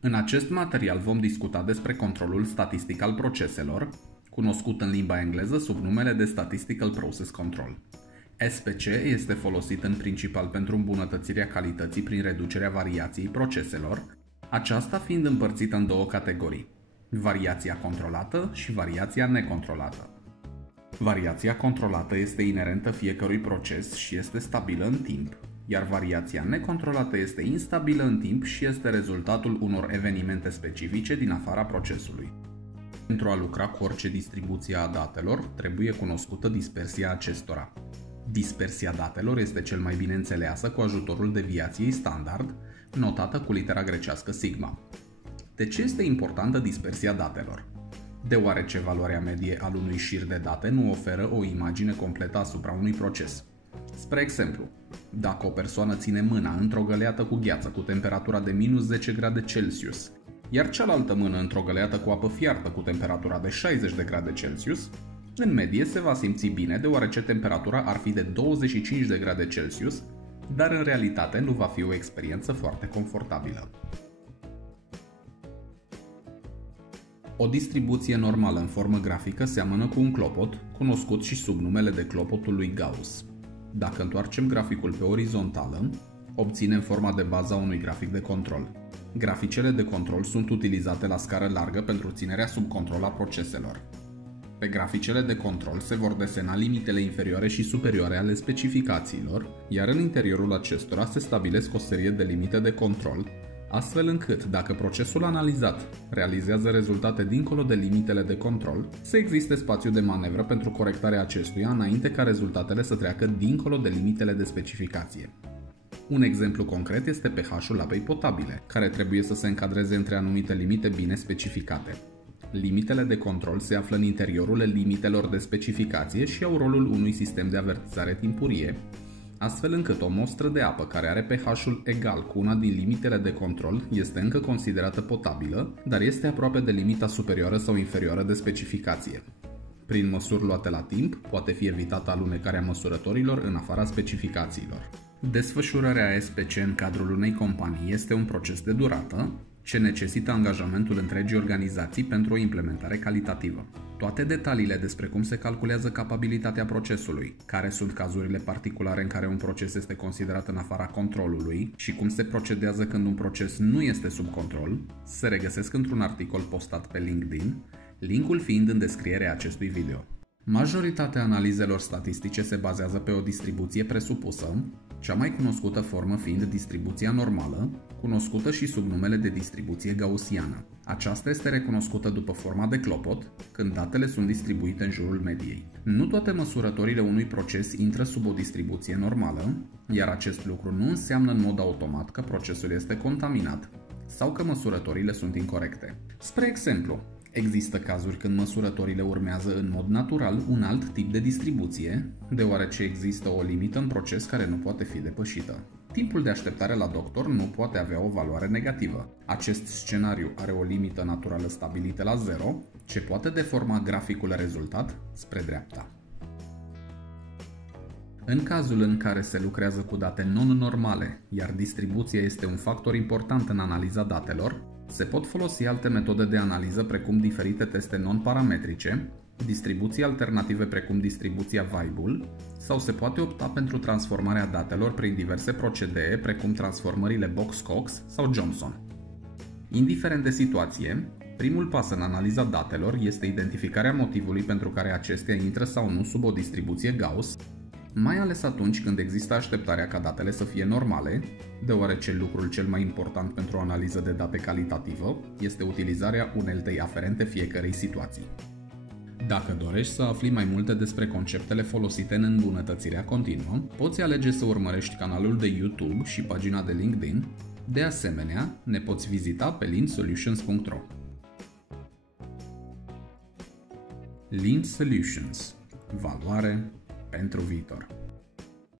În acest material vom discuta despre controlul statistic al proceselor, cunoscut în limba engleză sub numele de Statistical Process Control. SPC este folosit în principal pentru îmbunătățirea calității prin reducerea variației proceselor, aceasta fiind împărțită în două categorii: variația controlată și variația necontrolată. Variația controlată este inerentă fiecărui proces și este stabilă în timp, iar variația necontrolată este instabilă în timp și este rezultatul unor evenimente specifice din afara procesului. Pentru a lucra cu orice distribuție a datelor, trebuie cunoscută dispersia acestora. Dispersia datelor este cel mai bine înțeleasă cu ajutorul deviației standard, notată cu litera grecească sigma. De ce este importantă dispersia datelor? Deoarece valoarea medie al unui șir de date nu oferă o imagine completă asupra unui proces. Spre exemplu, dacă o persoană ține mâna într-o găleată cu gheață cu temperatura de minus 10 grade Celsius, iar cealaltă mână într-o găleată cu apă fiartă cu temperatura de 60 de grade Celsius, în medie se va simți bine deoarece temperatura ar fi de 25 de grade Celsius, dar în realitate nu va fi o experiență foarte confortabilă. O distribuție normală în formă grafică seamănă cu un clopot, cunoscut și sub numele de clopotul lui Gauss. Dacă întoarcem graficul pe orizontală, obținem forma de bază a unui grafic de control. Graficele de control sunt utilizate la scară largă pentru ținerea sub control a proceselor. Pe graficele de control se vor desena limitele inferioare și superioare ale specificațiilor, iar în interiorul acestora se stabilesc o serie de limite de control, astfel încât, dacă procesul analizat realizează rezultate dincolo de limitele de control, să existe spațiu de manevră pentru corectarea acestuia înainte ca rezultatele să treacă dincolo de limitele de specificație. Un exemplu concret este pH-ul apei potabile, care trebuie să se încadreze între anumite limite bine specificate. Limitele de control se află în interiorul limitelor de specificație și au rolul unui sistem de avertizare timpurie, astfel încât o mostră de apă care are pH-ul egal cu una din limitele de control este încă considerată potabilă, dar este aproape de limita superioară sau inferioară de specificație. Prin măsuri luate la timp, poate fi evitată alunecarea măsurătorilor în afara specificațiilor. Desfășurarea SPC în cadrul unei companii este un proces de durată, ce necesită angajamentul întregii organizații pentru o implementare calitativă. Toate detaliile despre cum se calculează capabilitatea procesului, care sunt cazurile particulare în care un proces este considerat în afara controlului și cum se procedează când un proces nu este sub control, se regăsesc într-un articol postat pe LinkedIn, linkul fiind în descrierea acestui video. Majoritatea analizelor statistice se bazează pe o distribuție presupusă, cea mai cunoscută formă fiind distribuția normală, cunoscută și sub numele de distribuție gaussiană. Aceasta este recunoscută după forma de clopot, când datele sunt distribuite în jurul mediei. Nu toate măsurătorile unui proces intră sub o distribuție normală, iar acest lucru nu înseamnă în mod automat că procesul este contaminat sau că măsurătorile sunt incorrecte. Spre exemplu, există cazuri când măsurătorile urmează în mod natural un alt tip de distribuție, deoarece există o limită în proces care nu poate fi depășită. Timpul de așteptare la doctor nu poate avea o valoare negativă. Acest scenariu are o limită naturală stabilită la 0, ce poate deforma graficul rezultat spre dreapta. În cazul în care se lucrează cu date non-normale, iar distribuția este un factor important în analiza datelor, se pot folosi alte metode de analiză precum diferite teste non-parametrice, distribuții alternative precum distribuția Weibull, sau se poate opta pentru transformarea datelor prin diverse procedee precum transformările Box-Cox sau Johnson. Indiferent de situație, primul pas în analiza datelor este identificarea motivului pentru care acestea intră sau nu sub o distribuție Gauss, mai ales atunci când există așteptarea ca datele să fie normale, deoarece lucrul cel mai important pentru o analiză de date calitativă este utilizarea uneltei aferente fiecărei situații. Dacă dorești să afli mai multe despre conceptele folosite în îmbunătățirea continuă, poți alege să urmărești canalul de YouTube și pagina de LinkedIn. De asemenea, ne poți vizita pe leansolutions.ro. Lean Solutions. Valoare pentru viitor.